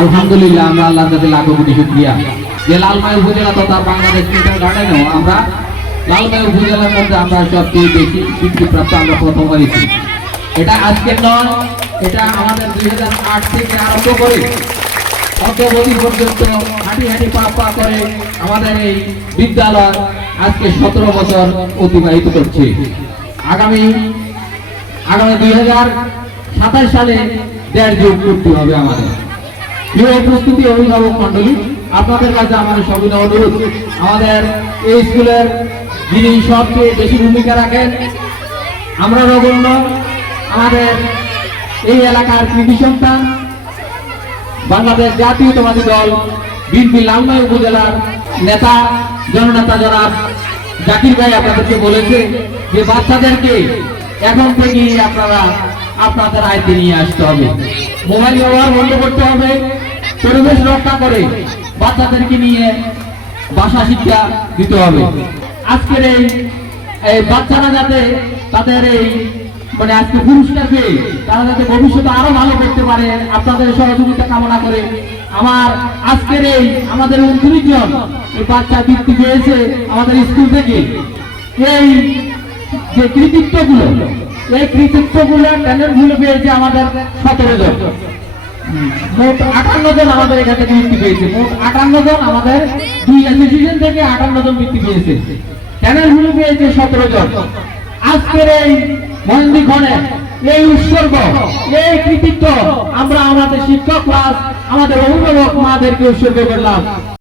আলহামদুলিল্লাহ আমরা আল্লাহর কাছে লাখো কোটি শুকরিয়া যে লালমাই উপজেলা তথা বাংলাদেশ ক্রিকেট গার্ডেনেও আমরা লালমাই উপজেলার মধ্যে আমরা সবচেয়ে বেশি স্বীকৃতিপ্রাপ্ত আমরা প্রথম হয়েছি। এটা আজকের নয়, এটা আমাদের 2008 থেকে আরম্ভ করে অদ্যাবধি পর্যন্ত হাঁটি হাঁটি পা পা করে আমাদের এই বিদ্যালয় আজকে 17 বছর অতিবাহিত করছে। আগামী 2027 সালে 1.5 যুগ করতে হবে আমাদের। প্রিয় উপস্থিতি অভিভাবক মন্ডলী, আপনাদের কাছে আমাদের সবিনয় অনুরোধ, আমাদের এই স্কুলের যিনি সবচেয়ে বেশি ভূমিকা রাখেন, আমরা নগণ্য, আমাদের এই এলাকার কৃতি সন্তান, বাংলাদেশ জাতীয়তাবাদী দল বিএনপি লালমাই উপজেলার নেতা জননেতা জনাব জাকির ভাই আপনাদেরকে বলেছে যে বাচ্চাদেরকে এখন থেকে আপনারা আপনাদের আয়ত্তে নিয়ে আসতে হবে, মোবাইল ব্যবহার বন্ধ করতে হবে, পরিবেশ রক্ষা করে বাচ্চাদেরকে নিয়ে ভাষা শিক্ষা দিতে হবে। আজকের এই বাচ্চারা যাতে তাদের এই মানে আজকে পুরস্কার পেয়ে তারা যাতে ভবিষ্যতে আরো ভালো করতে পারে আপনাদের সহযোগিতা কামনা করে আমার আজকের এই আমাদের 29 জন এই বাচ্চা বৃত্তি পেয়েছে আমাদের স্কুল থেকে। এই যে কৃতিত্বগুলো, এই কৃতিত্বগুলো ট্যালেন্টগুলো পেয়েছে আমাদের 17 জন, মোট 58 জন আমাদের এখান থেকে বৃত্তি পেয়েছে। মোট 58 জন আমাদের 2 অ্যাসোসিয়েশন থেকে 58 জন বৃত্তি পেয়েছে, ট্যালেন্টগুলো পেয়েছে 17 জন। আজকের এই মহেন্দ্রক্ষণে এই উৎসর্গ, এই কৃতিত্ব আমরা আমাদের শিক্ষক ক্লাস, আমাদের অভিভাবক মাদেরকে উৎসর্গ করলাম।